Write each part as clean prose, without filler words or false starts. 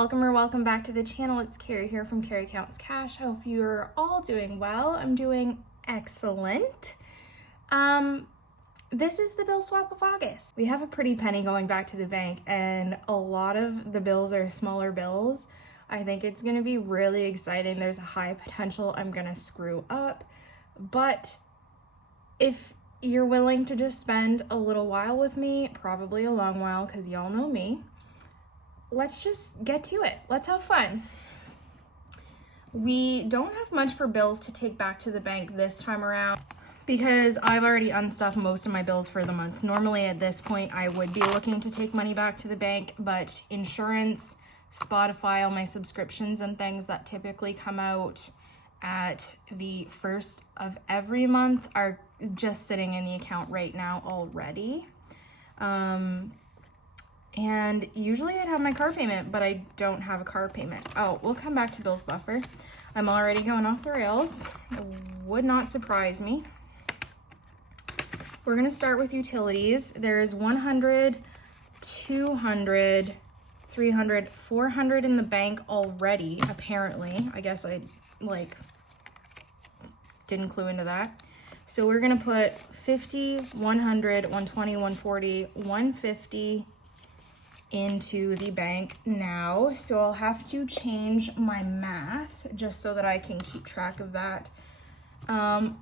Welcome or welcome back to the channel. It's Carrie here from CaroCash. I hope you're all doing well. I'm doing excellent. This is the bill swap of August. We have a pretty penny going back to the bank, and a lot of the bills are smaller bills. I think it's gonna be really exciting. There's a high potential I'm gonna screw up, but if you're willing to just spend a little while with me, probably a long while because y'all know me, let's just get to it. Let's have fun. We don't have much for bills to take back to the bank this time around because I've already unstuffed most of my bills for the month. Normally at this point, I would be looking to take money back to the bank, but insurance, Spotify, all my subscriptions and things that typically come out at the first of every month are just sitting in the account right now already. And usually I'd have my car payment, but I don't have a car payment. Oh, we'll come back to bills buffer. I'm already going off the rails. It would not surprise me. We're gonna start with utilities. There's 100, 200, 300, 400 in the bank already, apparently. I guess I didn't clue into that. So we're gonna put 50, 100, 120, 140, 150 into the bank now. So I'll have to change my math just so that I can keep track of that.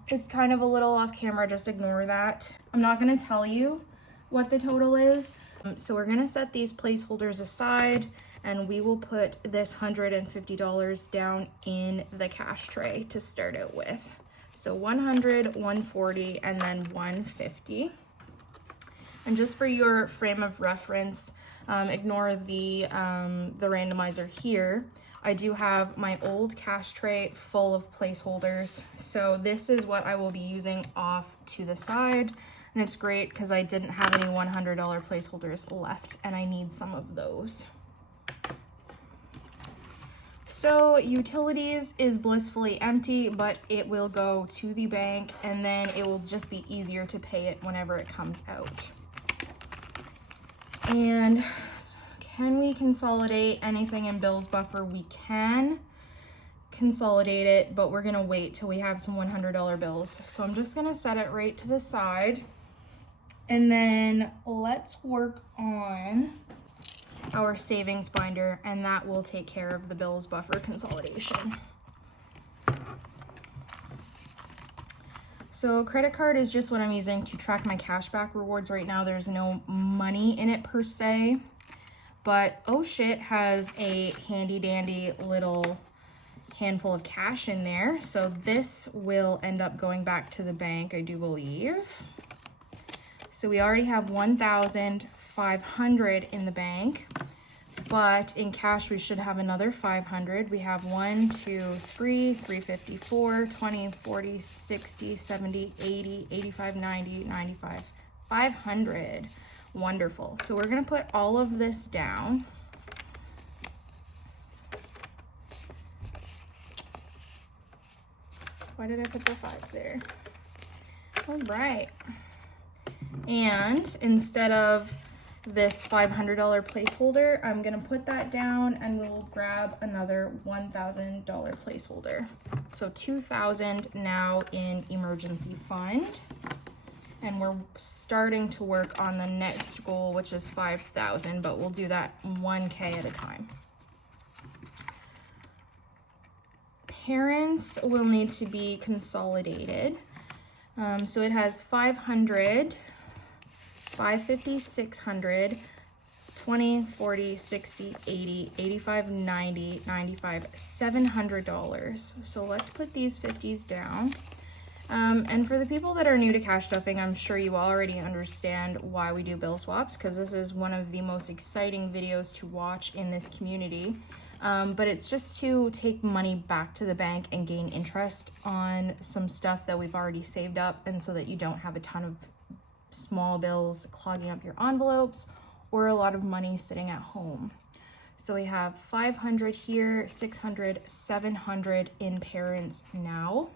It's kind of a little off camera, just ignore that. I'm not gonna tell you what the total is. So we're gonna set these placeholders aside and we will put this $150 down in the cash tray to start it with. So 100, 140, and then 150. And just for your frame of reference, ignore the randomizer here. I do have my old cash tray full of placeholders. So this is what I will be using off to the side. And it's great because I didn't have any $100 placeholders left and I need some of those. So utilities is blissfully empty, but it will go to the bank and then it will just be easier to pay it whenever it comes out. And can we consolidate anything in bills buffer? We can consolidate it, but we're gonna wait till we have some $100 bills. So I'm just gonna set it right to the side. And then let's work on our savings binder, and that will take care of the bills buffer consolidation. So credit card is just what I'm using to track my cashback rewards right now. There's no money in it per se, but oh shit has a handy dandy little handful of cash in there. So this will end up going back to the bank, I do believe. So we already have 1,500 in the bank, but in cash we should have another 500. We have 1, 2, 3, 354, 20, 40, 60, 70, 80, 85, 90, 95, 500. Wonderful. So we're gonna put all of this down. Why did I put the 5s there? All right. And instead of this $500 placeholder, I'm gonna put that down and we'll grab another $1,000 placeholder. So 2,000 now in emergency fund. And we're starting to work on the next goal, which is 5,000, but we'll do that 1K at a time. Parents will need to be consolidated. So it has 500, 550, 600, 20, 40, 60, 80, 85, 90, 95, $700. So let's put these 50s down. And for the people that are new to cash stuffing, I'm sure you already understand why we do bill swaps, because this is one of the most exciting videos to watch in this community. But it's just to take money back to the bank and gain interest on some stuff that we've already saved up, and so that you don't have a ton of small bills clogging up your envelopes or a lot of money sitting at home. So we have 500 here, 600, 700 in parents now.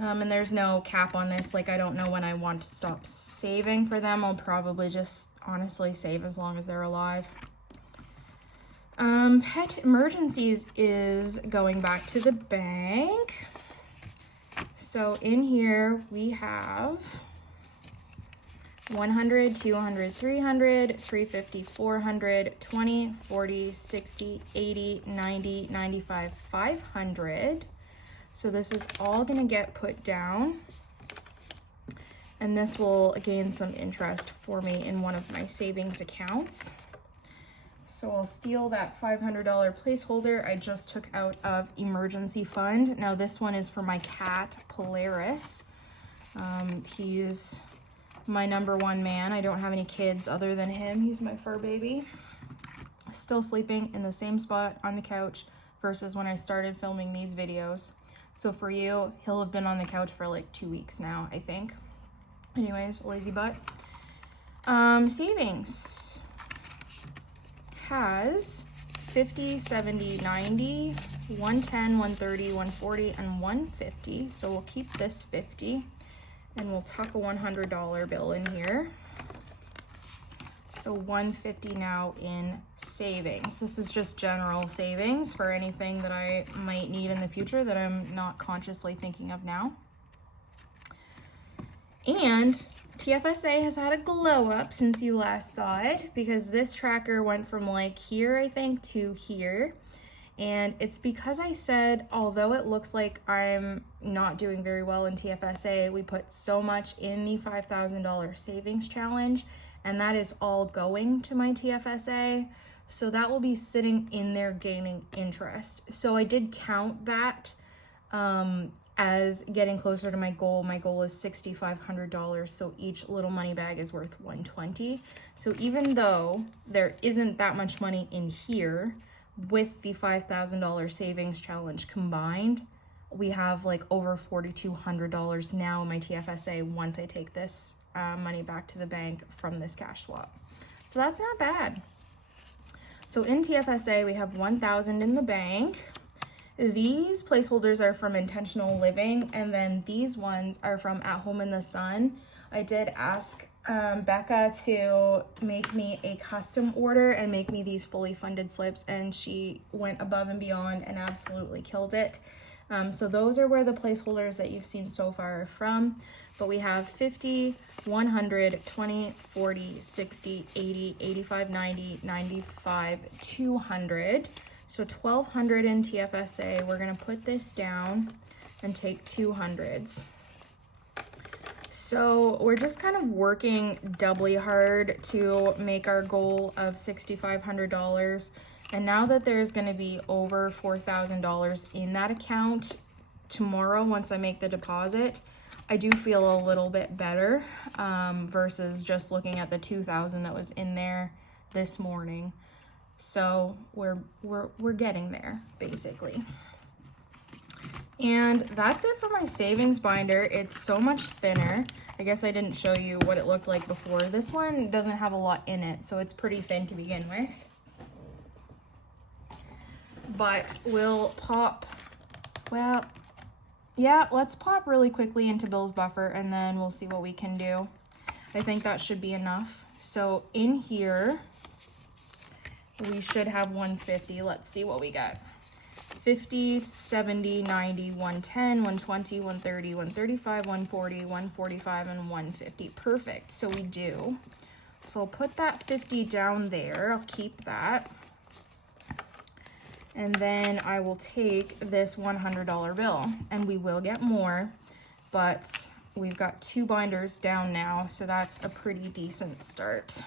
And there's no cap on this. Like, I don't know when I want to stop saving for them. I'll probably just honestly save as long as they're alive. Pet emergencies is going back to the bank. So in here we have 100, 200, 300, 350, 400, 20, 40, 60, 80, 90, 95, 500. So this is all gonna get put down. And this will gain some interest for me in one of my savings accounts. So I'll steal that $500 placeholder I just took out of emergency fund. Now this one is for my cat, Polaris. He's my #1 man. I don't have any kids other than him. He's my fur baby. Still sleeping in the same spot on the couch versus when I started filming these videos. So for you, he'll have been on the couch for like 2 weeks now, I think. Anyways, lazy butt. Savings has 50, 70, 90, 110, 130, 140, and 150. So we'll keep this 50 and we'll tuck a $100 bill in here. So 150 now in savings. This is just general savings for anything that I might need in the future that I'm not consciously thinking of now. And TFSA has had a glow up since you last saw it, because this tracker went from like here, I think, to here. And it's because I said, although it looks like I'm not doing very well in TFSA, we put so much in the $5,000 savings challenge, and that is all going to my TFSA. So that will be sitting in there gaining interest. So I did count that as getting closer to my goal. My goal is $6,500, so each little money bag is worth $120. So even though there isn't that much money in here, with the $5,000 savings challenge combined, we have like over $4,200 now in my TFSA once I take this money back to the bank from this cash swap. So that's not bad. So in TFSA, we have 1,000 in the bank. These placeholders are from Intentional Living, and then these ones are from At Home in the Sun. I did ask Becca to make me a custom order and make me these fully funded slips, and she went above and beyond and absolutely killed it. So those are where the placeholders that you've seen so far are from. But we have 50, 100, 20, 40, 60, 80, 85, 90, 95, 200. So 1,200 in TFSA. We're gonna put this down and take 200s. So we're just kind of working doubly hard to make our goal of $6,500. And now that there's gonna be over $4,000 in that account tomorrow, once I make the deposit, I do feel a little bit better versus just looking at the 2,000 that was in there this morning. So we're getting there, basically. And that's it for my savings binder. It's so much thinner. I guess I didn't show you what it looked like before. This one doesn't have a lot in it, so it's pretty thin to begin with. But we'll pop, well, yeah, let's pop really quickly into Bill's buffer and then we'll see what we can do. I think that should be enough. So in here, we should have 150. Let's see what we got. 50, 70, 90, 110, 120, 130, 135, 140, 145, and 150. Perfect. So we do. So I'll put that 50 down there. I'll keep that. And then I will take this $100 bill. And we will get more, but we've got 2 binders down now, so that's a pretty decent start.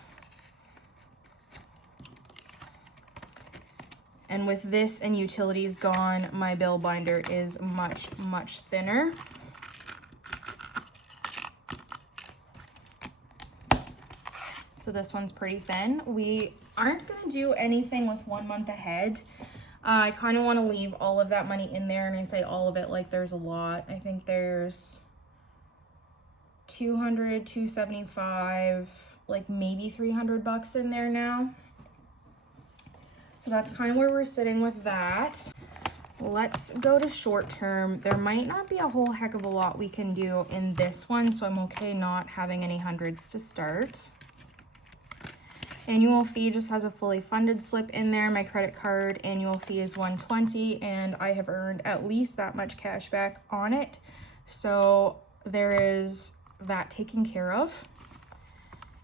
And with this and utilities gone, my bill binder is much, much thinner. So this one's pretty thin. We aren't gonna do anything with 1 month ahead. I kind of want to leave all of that money in there, and I say all of it like there's a lot. I think there's 200, 275, like maybe 300 bucks in there now. So that's kind of where we're sitting with that. Let's go to short term. There might not be a whole heck of a lot we can do in this one, so I'm okay not having any hundreds to start. Annual fee just has a fully funded slip in there. My credit card annual fee is $120, and I have earned at least that much cash back on it. So there is that taken care of.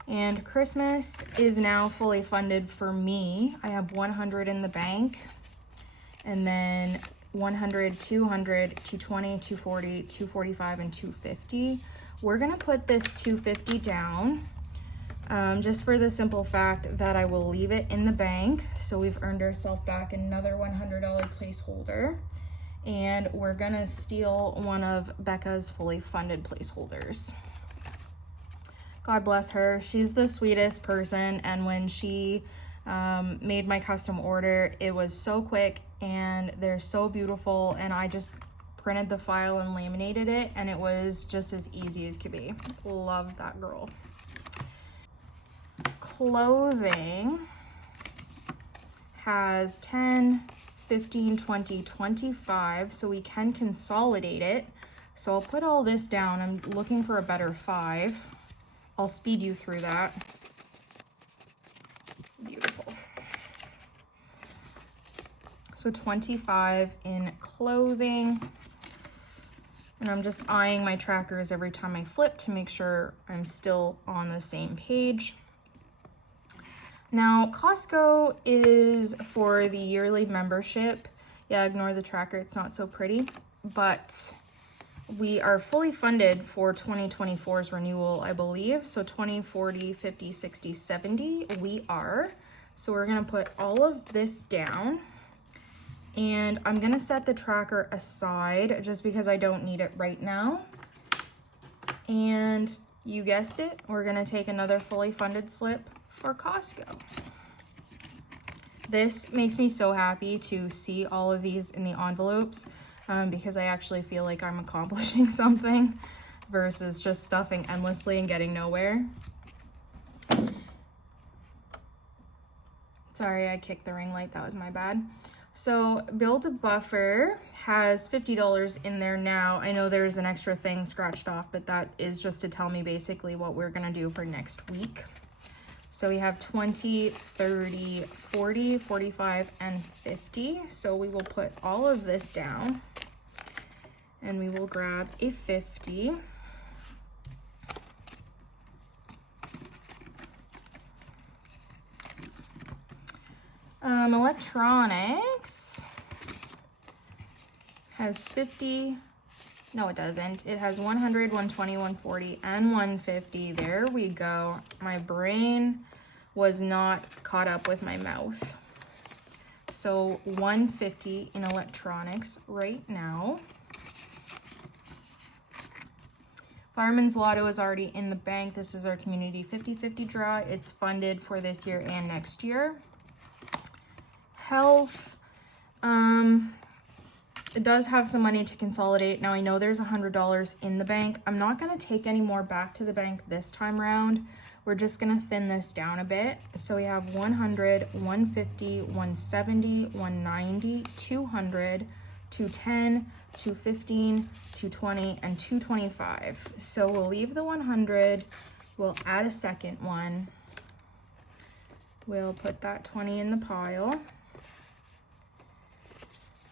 And Christmas is now fully funded for me. I have $100 in the bank, and then $100, $200, $220, $240, $245, and $250. We're gonna put this $250 down, just for the simple fact that I will leave it in the bank. So we've earned ourselves back another $100 placeholder, and we're gonna steal one of Becca's fully funded placeholders. God bless her. She's the sweetest person, and when she made my custom order, it was so quick and they're so beautiful, and I just printed the file and laminated it, and it was just as easy as could be. Love that girl. Clothing has 10, 15, 20, 25, so we can consolidate it. So I'll put all this down. I'm looking for a better 5. I'll speed you through that. Beautiful. So 25 in clothing. And I'm just eyeing my trackers every time I flip to make sure I'm still on the same page. Now, Costco is for the yearly membership. Yeah, ignore the tracker, it's not so pretty. But we are fully funded for 2024's renewal, I believe. So 20, 40, 50, 60, 70, we are. So we're gonna put all of this down. And I'm gonna set the tracker aside just because I don't need it right now. And you guessed it, we're gonna take another fully funded slip for Costco. This makes me so happy to see all of these in the envelopes, because I actually feel like I'm accomplishing something versus just stuffing endlessly and getting nowhere. Sorry, I kicked the ring light, that was my bad. So Build a Buffer has $50 in there now. I know there's an extra thing scratched off, but that is just to tell me basically what we're gonna do for next week. So we have 20, 30, 40, 45, and 50. So we will put all of this down and we will grab a 50. Electronics has 50. No, it doesn't. It has 100, 120, 140, and 150. There we go. My brain was not caught up with my mouth. So 150 in electronics right now. Fireman's Lotto is already in the bank. This is our community 50-50 draw. It's funded for this year and next year. Health, it does have some money to consolidate. Now I know there's $100 in the bank. I'm not gonna take any more back to the bank this time around. We're just gonna thin this down a bit. So we have 100, 150, 170, 190, 200, 210, 215, 220, and 225. So we'll leave the 100, we'll add a second one. We'll put that 20 in the pile.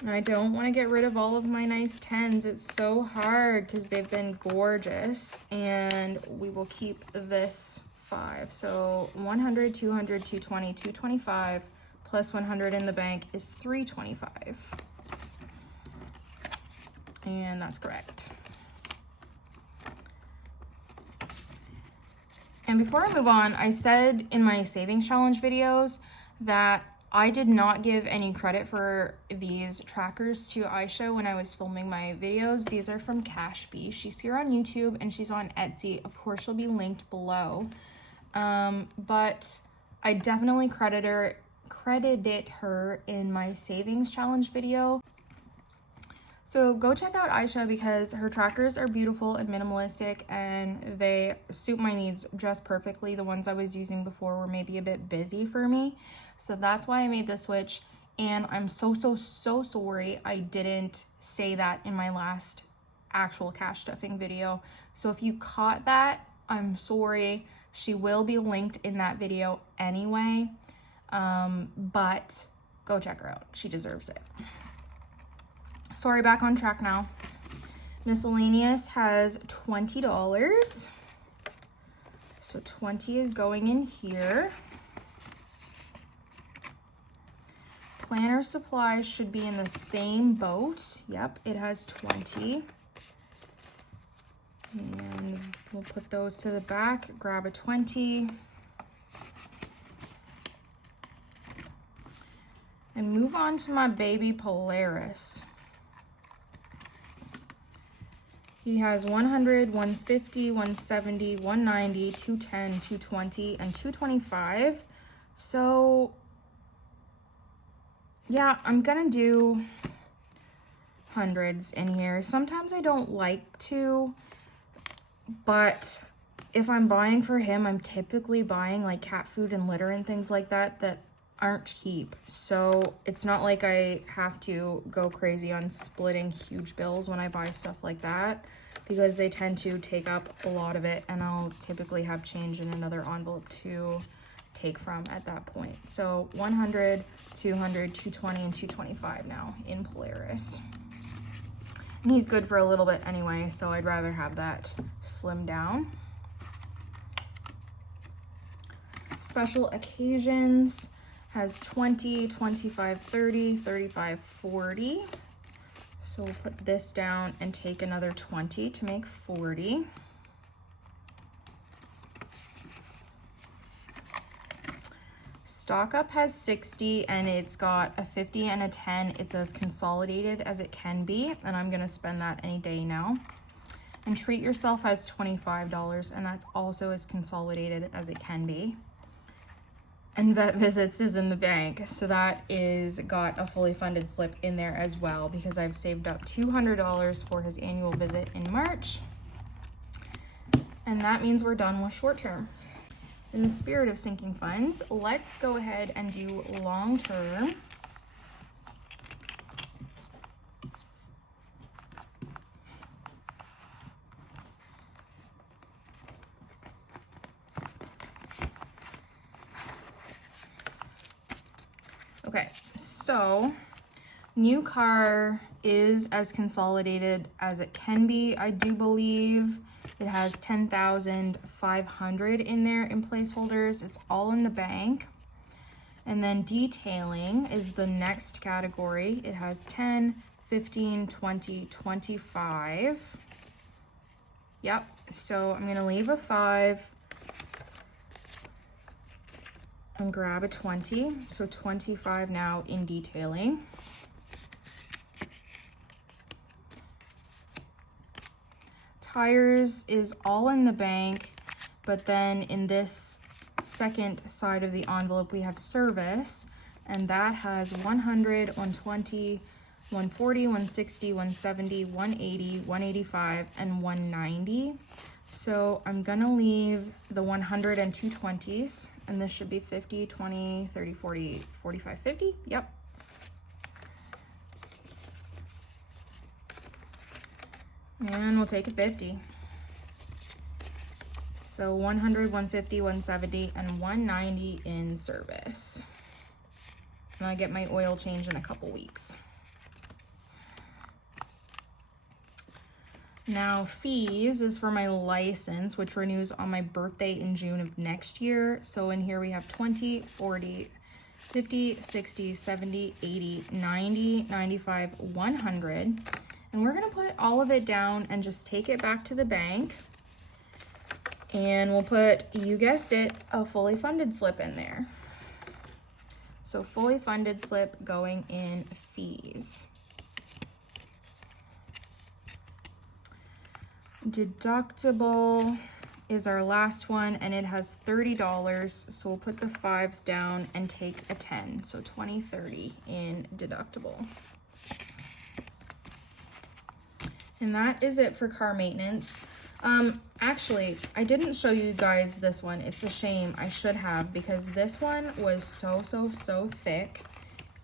I don't want to get rid of all of my nice 10s. It's so hard because they've been gorgeous. And we will keep this 5. So 100, 200, 220, 225 plus 100 in the bank is 325. And that's correct. And before I move on, I said in my savings challenge videos that I did not give any credit for these trackers to Aisha when I was filming my videos. These are from CashBee. She's here on YouTube and she's on Etsy. Of course, she'll be linked below. But I definitely credited her in my savings challenge video. So go check out Aisha because her trackers are beautiful and minimalistic and they suit my needs just perfectly. The ones I was using before were maybe a bit busy for me. So that's why I made the switch. And I'm so sorry I didn't say that in my last actual cash stuffing video. So if you caught that, I'm sorry. She will be linked in that video anyway. But go check her out. She deserves it. Sorry, back on track now. Miscellaneous has $20. So 20 is going in here. Planner supplies should be in the same boat. Yep, it has 20. And we'll put those to the back, grab a 20. And move on to my baby Polaris. He has 100, 150, 170, 190, 210, 220, and 225. So, yeah, I'm gonna do hundreds in here. Sometimes I don't like to, but if I'm buying for him, I'm typically buying like cat food and litter and things like that that aren't cheap. So it's not like I have to go crazy on splitting huge bills when I buy stuff like that, because they tend to take up a lot of it, and I'll typically have change in another envelope to take from at that point. So 100, 200, 220, and 225 now in Polaris. And he's good for a little bit anyway, so I'd rather have that slim down. Special occasions has 20, 25, 30, 35, 40. So we'll put this down and take another 20 to make 40. Stock Up has 60, and it's got a 50 and a 10. It's as consolidated as it can be, and I'm gonna spend that any day now. And Treat Yourself has $25, and that's also as consolidated as it can be. And Vet Visits is in the bank, so that is got a fully funded slip in there as well, because I've saved up $200 for his annual visit in March. And that means we're done with short term. In the spirit of sinking funds, let's go ahead and do long term. Okay, so new car is as consolidated as it can be, I do believe. It has 10,500 in there in placeholders. It's all in the bank. And then detailing is the next category. It has 10, 15, 20, 25. Yep, so I'm gonna leave a 5 and grab a 20. So 25 now in detailing. Tires is all in the bank, but then in this second side of the envelope we have service, and that has 100, 120, 140, 160, 170, 180, 185, and 190. So I'm gonna leave the 100 and 220s, and this should be 50, 20, 30, 40, 45, 50. Yep. And we'll take a 50. So 100, 150, 170, and 190 in service. And I get my oil change in a couple weeks. Now fees is for my license, which renews on my birthday in June of next year. So in here we have 20, 40, 50, 60, 70, 80, 90, 95, 100. And we're gonna put all of it down and just take it back to the bank. And we'll put, you guessed it, a fully funded slip in there. So fully funded slip going in fees. Deductible is our last one, and it has $30. So we'll put the 5s down and take a 10. So 20, 30 in deductible. And that is it for car maintenance. Actually, I didn't show you guys this one. It's a shame. I should have, because this one was so thick.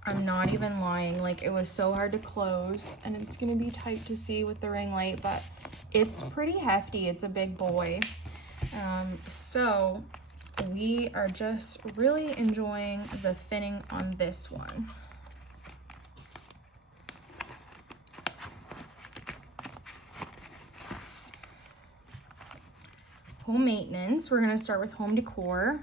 I'm not even lying. Like, it was so hard to close, and it's gonna be tight to see with the ring light, but it's pretty hefty. It's a big boy. So we are just really enjoying the thinning on this one. Home maintenance, we're gonna start with home decor.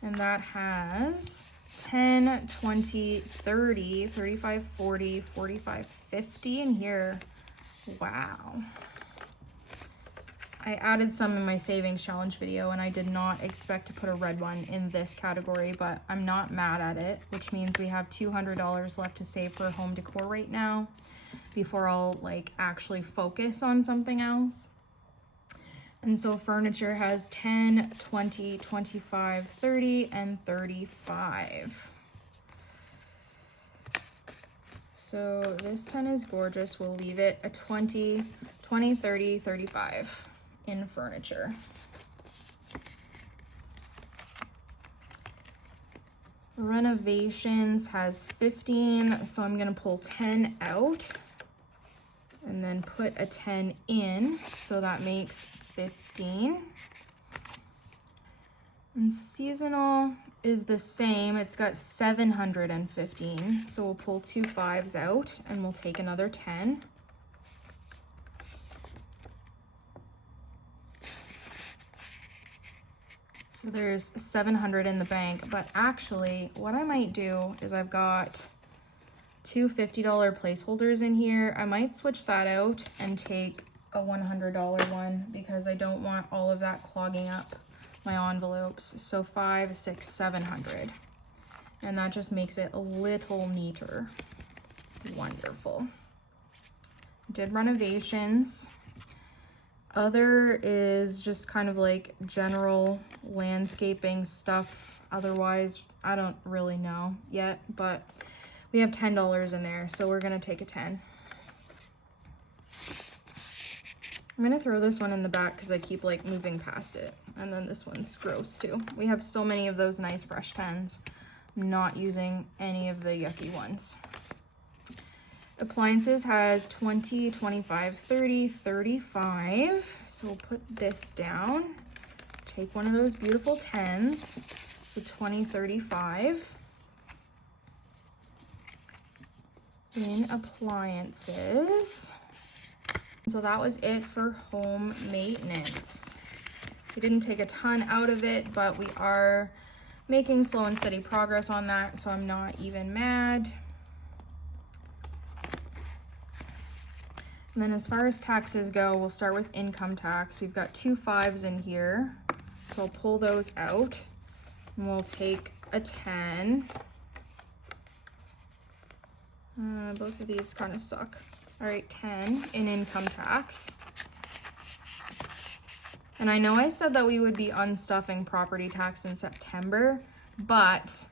And that has 10, 20, 30, 35, 40, 45, 50 in here. Wow. I added some in my savings challenge video and I did not expect to put a red one in this category, but I'm not mad at it, which means we have $200 left to save for home decor right now before I'll like actually focus on something else. And so furniture has 10, 20, 25, 30, and 35. So this 10 is gorgeous. We'll leave it a 20, 20, 30, 35 in furniture. Renovations has 15, so I'm gonna pull 10 out and then put a 10 in, so that makes 15. And seasonal is the same, it's got 715, so we'll pull 2 5s out and we'll take another 10. So there's 700 in the bank, but actually what I might do is I've got 2 $50 placeholders in here. I might switch that out and take a $100 one because I don't want all of that clogging up my envelopes. So 5, 6, 700. And that just makes it a little neater. Wonderful. Did renovations. Other is just kind of like general landscaping stuff. Otherwise, I don't really know yet, but we have $10 in there, so we're gonna take a 10. I'm gonna throw this one in the back because I keep like moving past it. And then this one's gross too. We have so many of those nice fresh 10s. I'm not using any of the yucky ones. Appliances has 20, 25, 30, 35. So we'll put this down. Take one of those beautiful 10s. So 20, 35. In appliances. So that was it for home maintenance. We didn't take a ton out of it, but we are making slow and steady progress on that, so I'm not even mad. And then as far as taxes go, we'll start with income tax. We've got 2 5s in here, so I'll pull those out and we'll take a 10. Both of these kind of suck. All right, 10 in income tax. And I know I said that we would be unstuffing property tax in September, but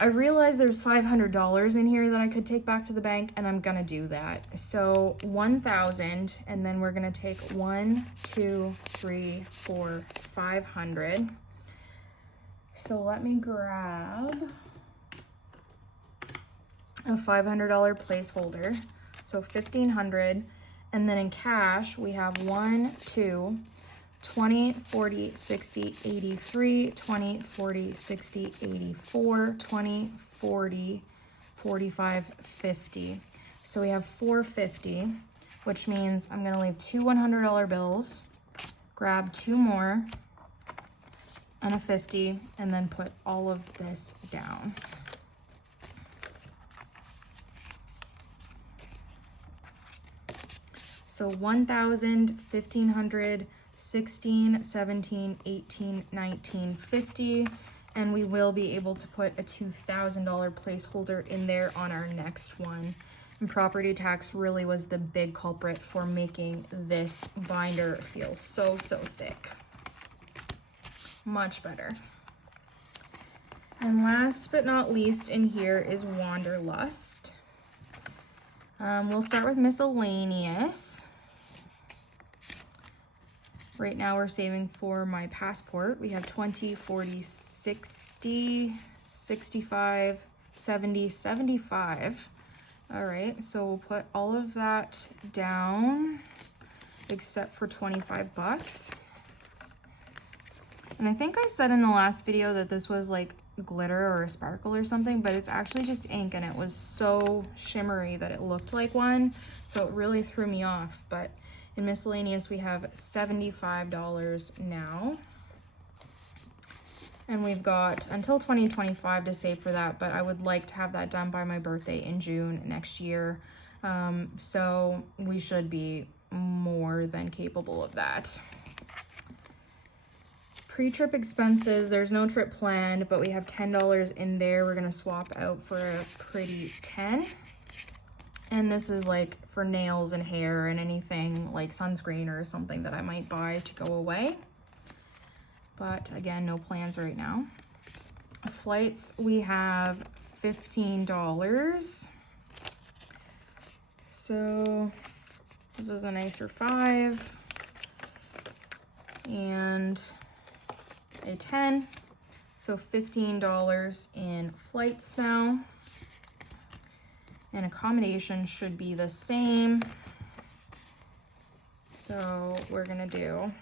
I realized there's $500 in here that I could take back to the bank, and I'm gonna do that. So 1,000, and then we're gonna take 1, 2, 3, 4, 500. So let me grab a $500 placeholder. So 1,500, and then in cash, we have 1, 2, 20, 40, 60, 83, 20, 40, 60, 84, 20, 40, 45, 50. So we have 450, which means I'm gonna leave 2 $100 bills, grab 2 more, and a 50, and then put all of this down. So 1,000, 1,500, 16, 17, 18, 19, 50, and we will be able to put a $2,000 placeholder in there on our next one. And property tax really was the big culprit for making this binder feel so thick. Much better. And last but not least in here is Wanderlust. We'll start with miscellaneous. Right now we're saving for my passport. We have 20, 40, 60, 65, 70, 75. All right, so we'll put all of that down except for 25 bucks. And I think I said in the last video that this was like glitter or a sparkle or something, but it's actually just ink, and it was so shimmery that it looked like one. So it really threw me off. But in miscellaneous, we have $75 now. And we've got until 2025 to save for that, but I would like to have that done by my birthday in June next year. So we should be more than capable of that. Pre-trip expenses, there's no trip planned, but we have $10 in there. We're gonna swap out for a pretty 10. And this is like for nails and hair and anything like sunscreen or something that I might buy to go away. But again, no plans right now. Flights, we have $15. So this is a nicer 5 and a 10. So $15 in flights now. And accommodation should be the same. So we're gonna do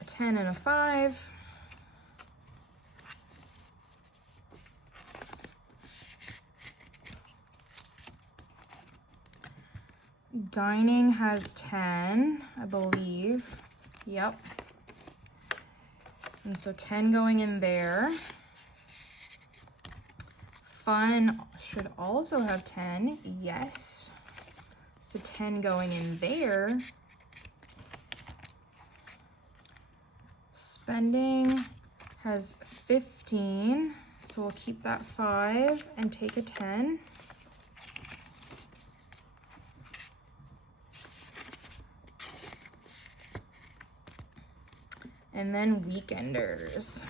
a 10 and a 5. Dining has 10, I believe. Yep. And so 10 going in there. Fun should also have 10, yes. So 10 going in there. Spending has 15, so we'll keep that 5 and take a 10. And then weekenders.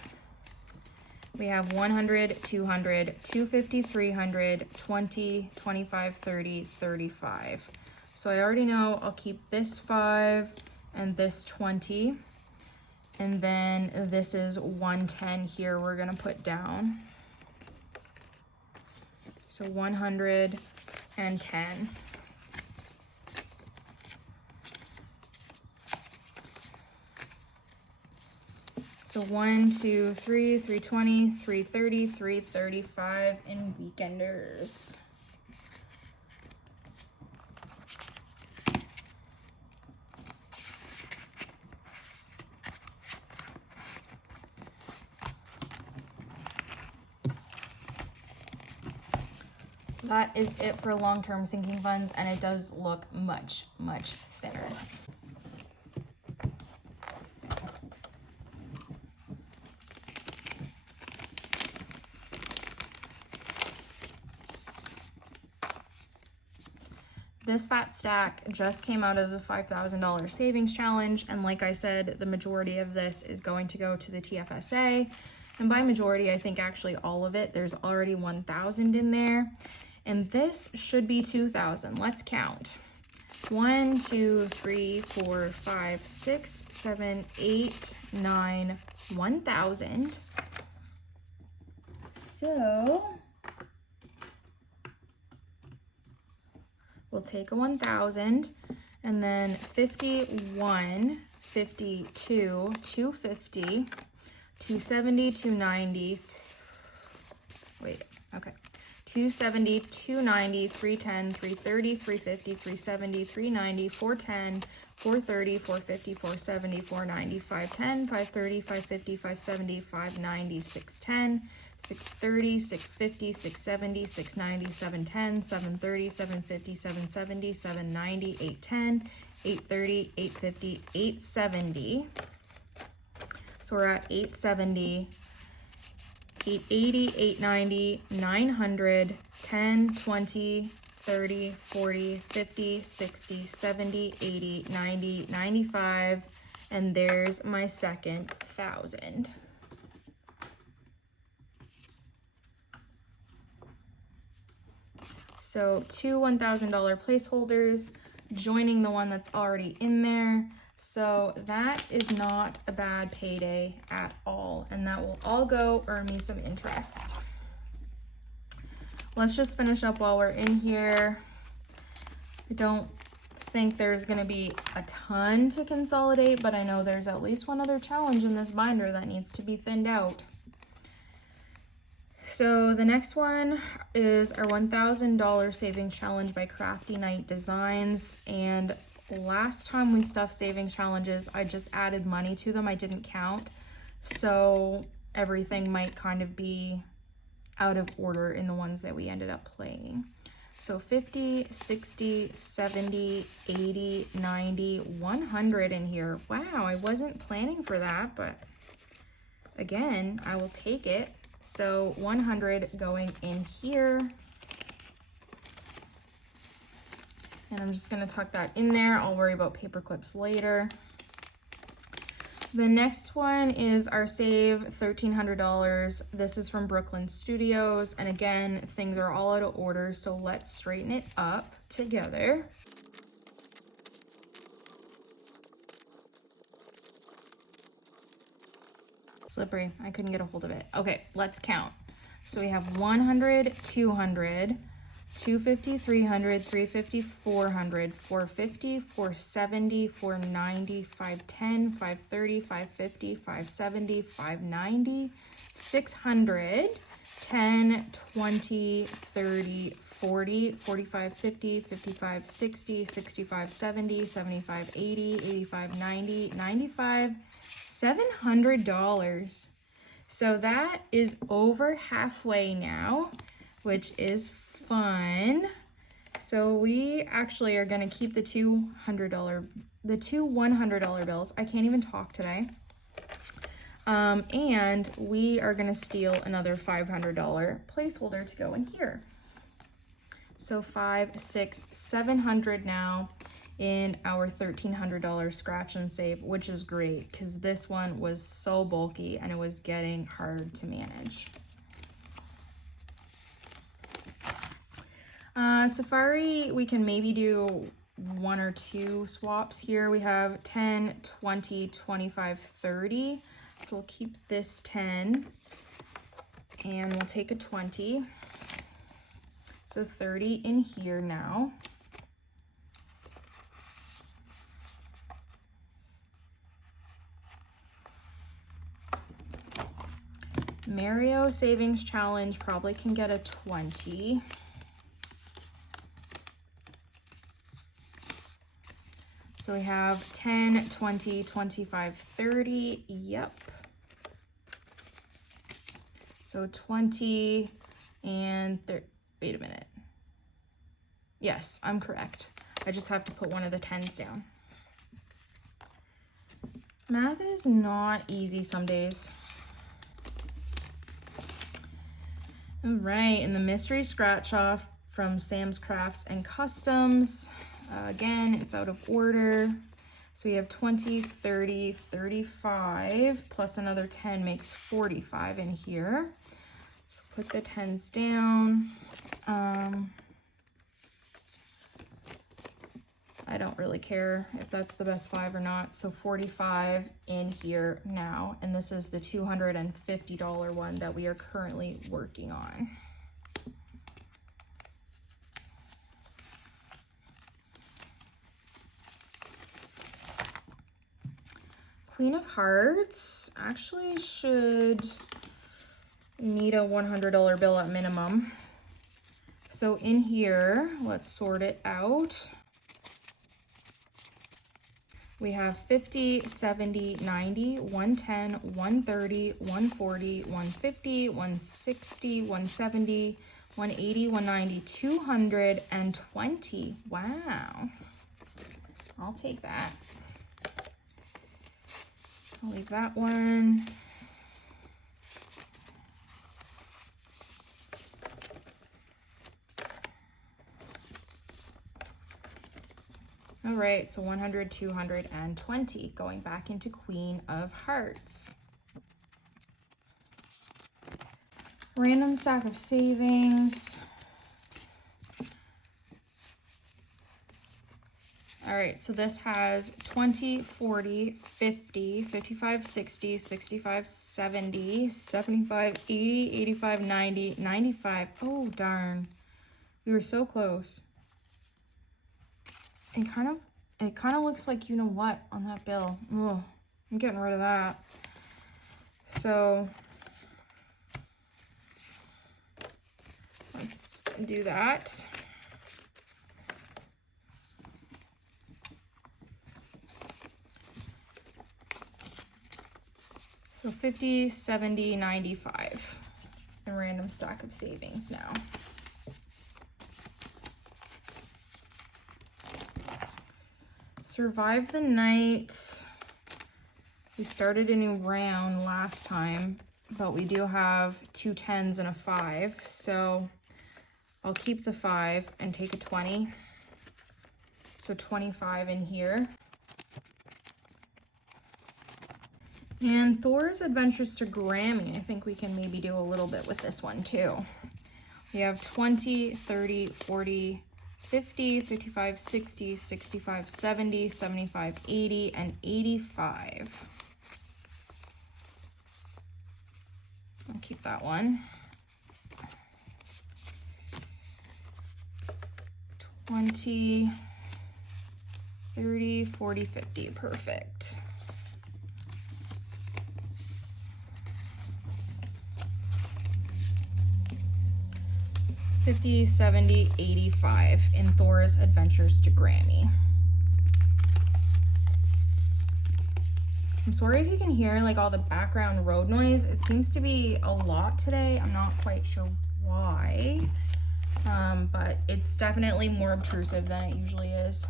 We have 100, 200, 250, 300, 20, 25, 30, 35. So I already know I'll keep this 5 and this 20. And then this is 110 here we're gonna put down. So 110. So 1, 2, 3, 320, 330, 335 in weekenders. That is it for long-term sinking funds, and it does look much, much thinner. This fat stack just came out of the $5,000 savings challenge, and like I said, the majority of this is going to go to the TFSA, and by majority I think actually all of it. There's already 1,000 in there, and this should be 2,000. Let's count. 1, 2, 3, 4, 5, 6, 7, 8, 9, 1,000. So we'll take a 1,000, and then 51, 52, 250, 270, 290, wait, okay. 270, 290, 310, 330, 350, 370, 390, 410, 430, 450, 470, 490, 510, 530, 550, 570, 590, 610, 630, 650, 670, 690, 710, 730, 750, 770, 790, 810, 830, 850, 870. So we're at 870, 880, 890, 900, 10, 20, 30, 40, 50, 60, 70, 80, 90, 95, and there's my second 1,000. So 2 $1,000 placeholders joining the one that's already in there. So that is not a bad payday at all, and that will all go earn me some interest. Let's just finish up while we're in here. I don't think there's gonna be a ton to consolidate, but I know there's at least one other challenge in this binder that needs to be thinned out. So the next one is our $1,000 savings challenge by Crafty Night Designs. And last time we stuffed savings challenges, I just added money to them. I didn't count. So everything might kind of be out of order in the ones that we ended up playing. So 50, 60, 70, 80, 90, 100 in here. Wow, I wasn't planning for that, but again, I will take it. So 100 going in here. And I'm just gonna tuck that in there. I'll worry about paper clips later. The next one is our save $1,300. This is from Brooklyn Studios. And again, things are all out of order, so let's straighten it up together. Slippery, I couldn't get a hold of it. Okay, let's count. So we have 100, 200, 250, 300, 350, 400, 450, 470, 490, 510, 530, 550, 570, 590, 600, 10, 20, 30, 40, 45, 50, 55, 60, 65, 70, 75, 80, 85, 90, 95, $700. So that is over halfway now, which is fun. So we actually are going to keep the two $100 bills. I can't even talk today. And we are going to steal another $500 placeholder to go in here. So 500, 600, 700 now in our $1,300 scratch and save, which is great because this one was so bulky and it was getting hard to manage. Safari, we can maybe do one or two swaps here. We have 10, 20, 25, 30. So we'll keep this 10 and we'll take a 20. So 30 in here now. Mario Savings Challenge probably can get a 20. So we have 10, 20, 25, 30. Yep. So 20 and 30. Wait a minute. Yes, I'm correct. I just have to put one of the 10s down. Math is not easy some days. All right, and the mystery scratch off from Sam's Crafts and Customs. Again, it's out of order. So we have 20, 30, 35, plus another 10 makes 45 in here. So put the 10s down. I don't really care if that's the best 5 or not. So 45 in here now. And this is the $250 one that we are currently working on. Queen of Hearts actually should need a $100 bill at minimum. So in here, let's sort it out. We have 50, 70, 90, 110, 130, 140, 150, 160, 170, 180, 190, 220. Wow. I'll take that. I'll leave that one. All right, so 100, 220, going back into Queen of Hearts. Random stack of savings. All right, so this has 20, 40, 50, 55, 60, 65, 70, 75, 80, 85, 90, 95. Oh, darn. We were so close. it kind of looks like you know what on that bill. Ugh, I'm getting rid of that. So let's do that. So 50, 70, 95. A random stack of savings now. Survive the night. We started a new round last time, but we do have 2 10s and a 5. So I'll keep the 5 and take a 20. So 25 in here. And Thor's Adventures to Grammy. I think we can maybe do a little bit with this one too. We have 20, 30, 40, 50, 55, 60, 65, 70, 75, 80, and 85. I'll keep that one. 20, 30, 40, 50, perfect. $50, $70, $85 in Thor's Adventures to Grammy. I'm sorry if you can hear like all the background road noise. It seems to be a lot today. I'm not quite sure why, but it's definitely more obtrusive than it usually is.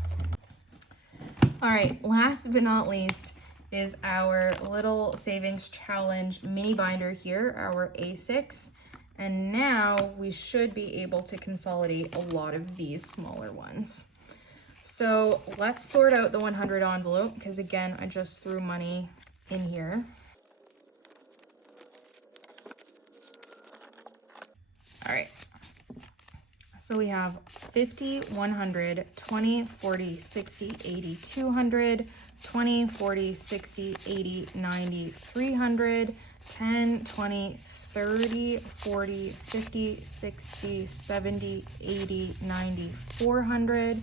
All right, last but not least is our little savings challenge mini binder here, our A6. And now we should be able to consolidate a lot of these smaller ones. So let's sort out the 100 envelope because again, I just threw money in here. All right. So we have 50, 100, 20, 40, 60, 80, 200, 20, 40, 60, 80, 90, 300, 10, 20, 30, 40, 50, 60, 70, 80, 90, 400,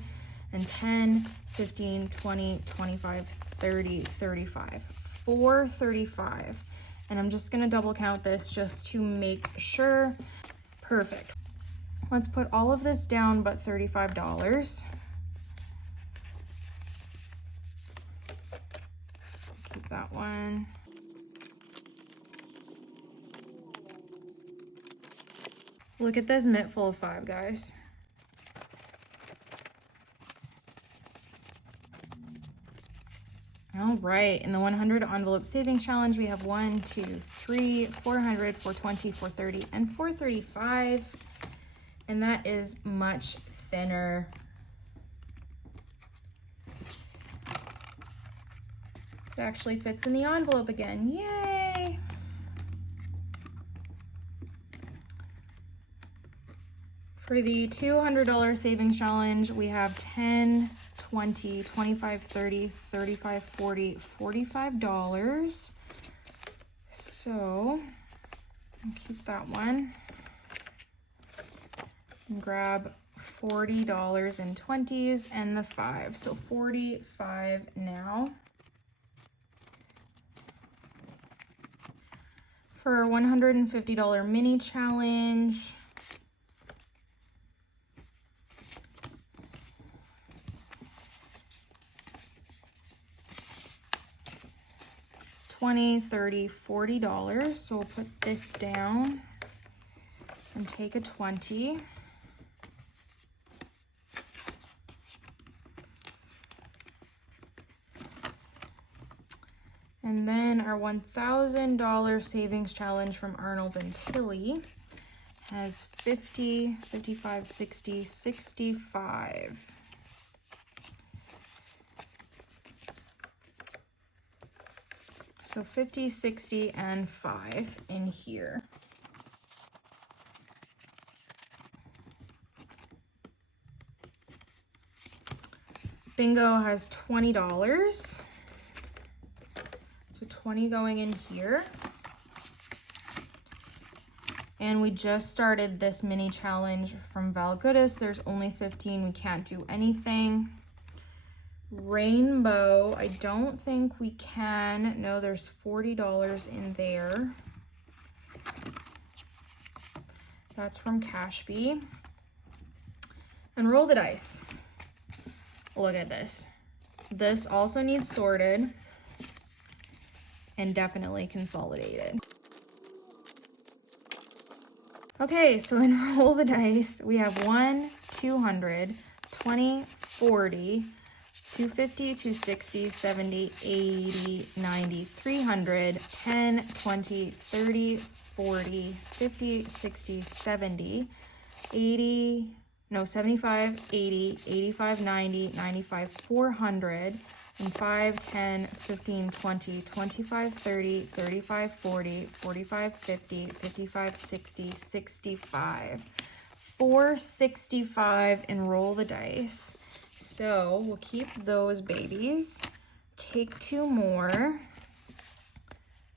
and 10, 15, 20, 25, 30, 35, 435. And I'm just gonna double count this just to make sure. Perfect. Let's put all of this down but $35. Keep that one. Look at this mitt full of 5, guys. All right, in the 100 envelope savings challenge, we have 1, 2, 3, 400, 420, 430, and 435. And that is much thinner. It actually fits in the envelope again, yay! For the $200 savings challenge, we have 10, 20, 25, 30, 35, 40, $45. So I'll keep that one and grab $40 in 20s and the 5. So 45 now. For our $150 mini challenge, $20, $30, $40. So we'll put this down and take a 20. And then our $1,000 savings challenge from Arnold and Tilly has 50, 55, 60, 65. So 50, 60, and 5 in here. Bingo has $20. So 20 going in here. And we just started this mini challenge from Val Goodis. There's only 15, we can't do anything. Rainbow, I don't think we can. No, there's $40 in there. That's from CashBee. And roll the dice. Look at this. This also needs sorted and definitely consolidated. Okay, so in roll the dice, we have 1, 200, 20, 40, 250, 260, 70, 80, 90, 300, 10, 20, 30, 40, 50, 60, 70, 80, no, 75, 80, 85, 90, 95, 400, and 5, 10, 15, 20, 25, 30, 35, 40, 45, 50, 55, 60, 65. 465 and roll the dice. So we'll keep those babies. Take 2 more.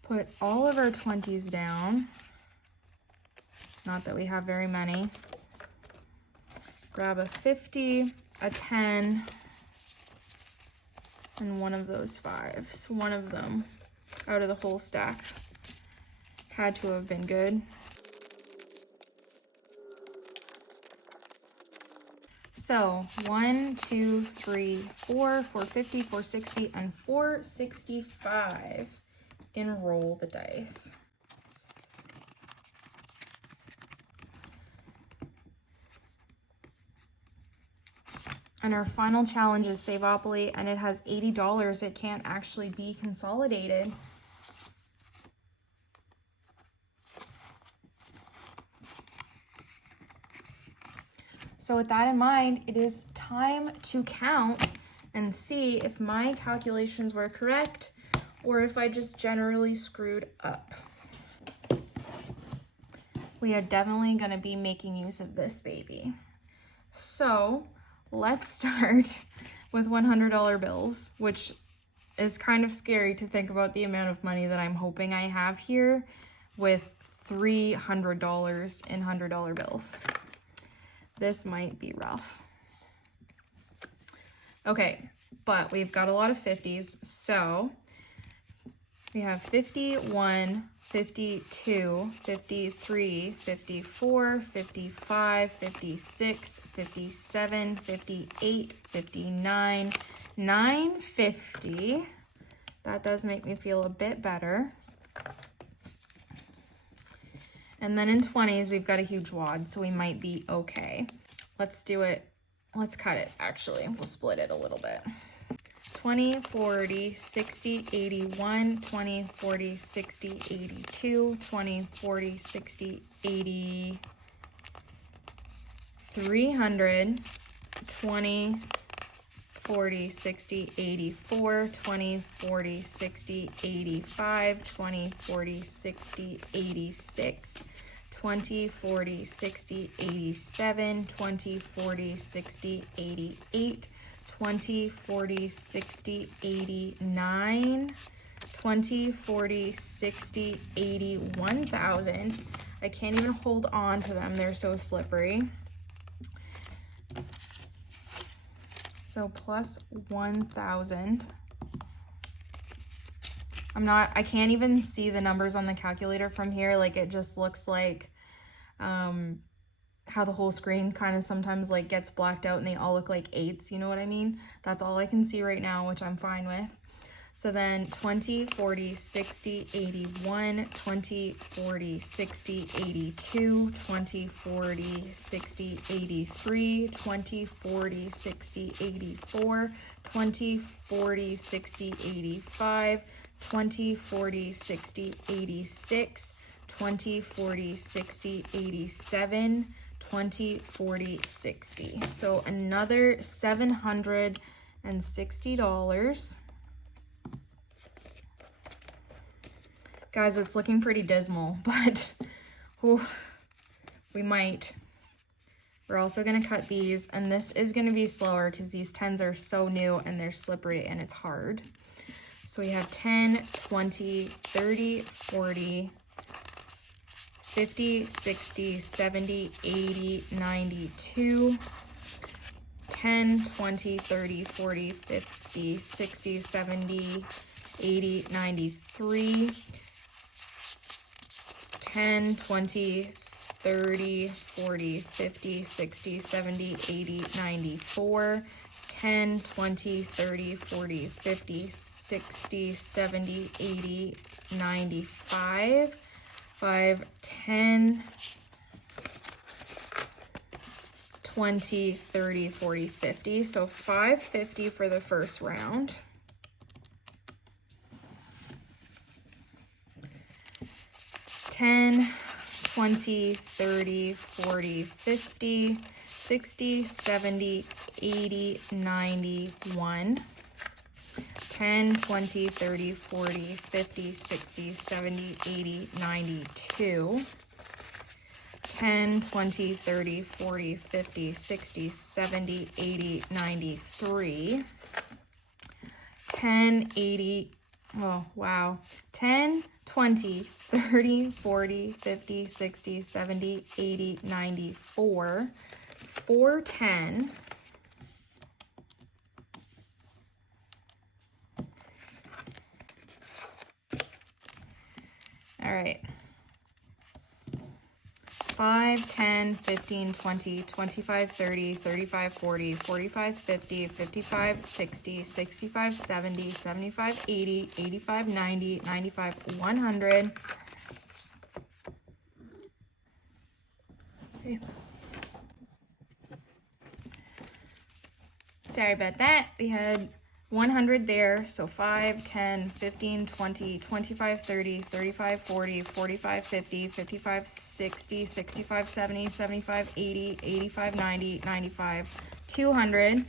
Put all of our 20s down. Not that we have very many. Grab a 50, a 10, and one of those 5s. One of them out of the whole stack had to have been good. So 1, 2, 3, 4, 450, 460, and 465 and roll the dice. And our final challenge is Saveopoly, and it has $80. It can't actually be consolidated. So with that in mind, it is time to count and see if my calculations were correct or if I just generally screwed up. We are definitely going to be making use of this baby. So let's start with $100 bills, which is kind of scary to think about the amount of money that I'm hoping I have here with $300 in $100 bills. This might be rough. Okay, but we've got a lot of 50s, so we have 51, 52, 53, 54, 55, 56, 57, 58, 59, 950. That does make me feel a bit better. And then in 20s, we've got a huge wad, so we might be okay. Let's do it. Let's cut it, actually. We'll split it a little bit. 20, 40, 60, 81, 20, 40, 60, 82, 20, 40, 60, 80, 300, 20, 40, 60, 84, 20, 40, 60, 85, 20, 40, 60, 86, 20, 40, 60, 87, 20, 40, 60, 88, 20, 40, 60, 89, 20, 40, 60, 80, 1,000. I can't even hold on to them. They're so slippery. So plus 1,000. I can't even see the numbers on the calculator from here. Like, it just looks like how the whole screen kind of sometimes like gets blacked out and they all look like 8s, you know what I mean? That's all I can see right now, which I'm fine with. So then 20, 40, 60, 81, 20, 40, 60, 82, 20, 40, 60, 83, 20, 40, 60, 84, 20, 40, 60, 85, 20, 40, 60, 86, 20, 40, 60, 87, 20, 40, 60. So another $760. Guys, it's looking pretty dismal, but we might. We're also going to cut these, and this is going to be slower because these 10s are so new and they're slippery and it's hard. So we have 10, 20, 30, 40, 50, 60, 70, 80, 92, 10, 20, 30, 40, 50, 60, 70, 80, 93, 10, 20, 30, 40, 50, 60, 70, 80, 94, 10, 20, 30, 40, 50, 60, 70, 80, 95, 5, 10, 20, 30, 40, 50. So 550 for the first round. $10, 20, 30, 40, 50, 60, 70, 80, 91. 10, 20, 30, 40, 50, 60, 70, 80, 92. 10, 20, 30, 40, 50, 60, 70, 80, 93. 10, 80, oh wow. 10, 20, 30, 40, 50, 60, 70, 80, 94. 410. All right. 5, 10, 15, 20, 25, 30, 35, 40, 45, 50, 55, 60, 65, 70, 75, 80, 85, 90, 95, 100. Okay. Sorry about that. We had 100 there, so 5, 10, 15, 20, 25, 30, 35, 40, 45, 50, 55, 60, 65, 70, 75, 80, 85, 90, 95, 200.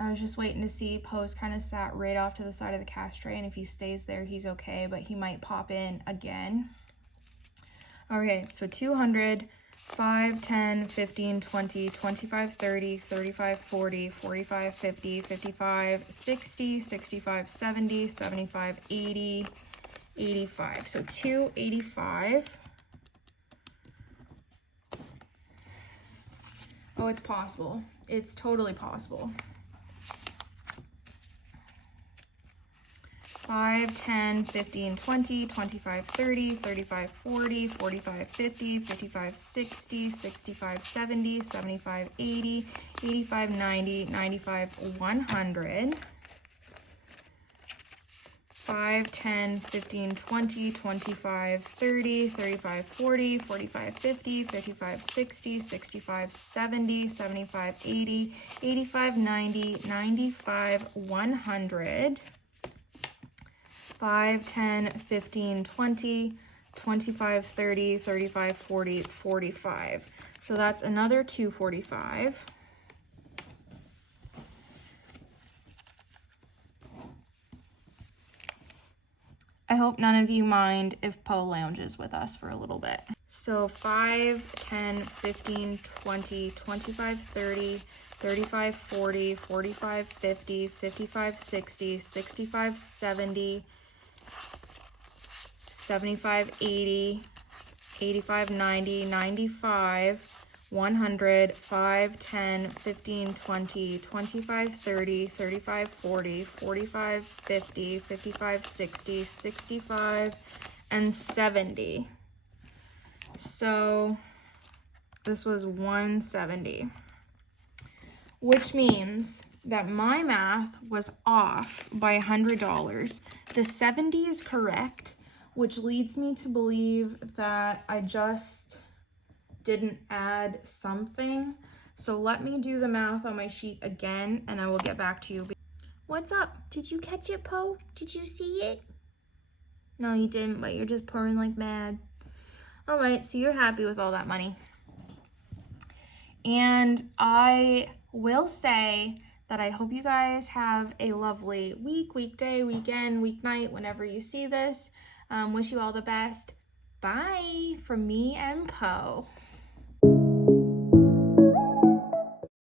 I was just waiting to see. Poe's kind of sat right off to the side of the cash tray, and if he stays there, he's okay, but he might pop in again. Okay, so 200. 5, 10, 15, 20, 25, 30, 35, 40, 45, 50, 55, 60, 65, 70, 75, 80, 85. So 285. Oh, it's possible. It's totally possible. 5, 10, 15, 20, 25, 30, 35, 40, 45, 50, 55, 60, 65, 70, 75, 80, 85, 90, 95, 100. 5, 10, 15, 20, 25, 30, 35, 40, 45, 50, 55, 60, 65, 70, 75, 80, 85, 90, 95, 100. 5, 10, 15, 20, 25, 30, 35, 40, 45. So that's another 245. I hope none of you mind if Poe lounges with us for a little bit. So 5, 10, 15, 20, 25, 30, 35, 40, 45, 50, 55, 60, 65, 70, 75, 80, 85, 90, 95, 100, 5, 10, 15, 20, 25, 30, 35, 40, 45, 50, 55, 60, 65, and 70. So this was 170, which means that my math was off by $100. The 70 is correct, which leads me to believe that I just didn't add something. So let me do the math on my sheet again, and I will get back to you. What's up? Did you catch it, Poe? Did you see it? No, you didn't, but you're just purring like mad. All right, so you're happy with all that money. And I will say that I hope you guys have a lovely week, weekday, weekend, weeknight, whenever you see this. Wish you all the best. Bye from me and Poe.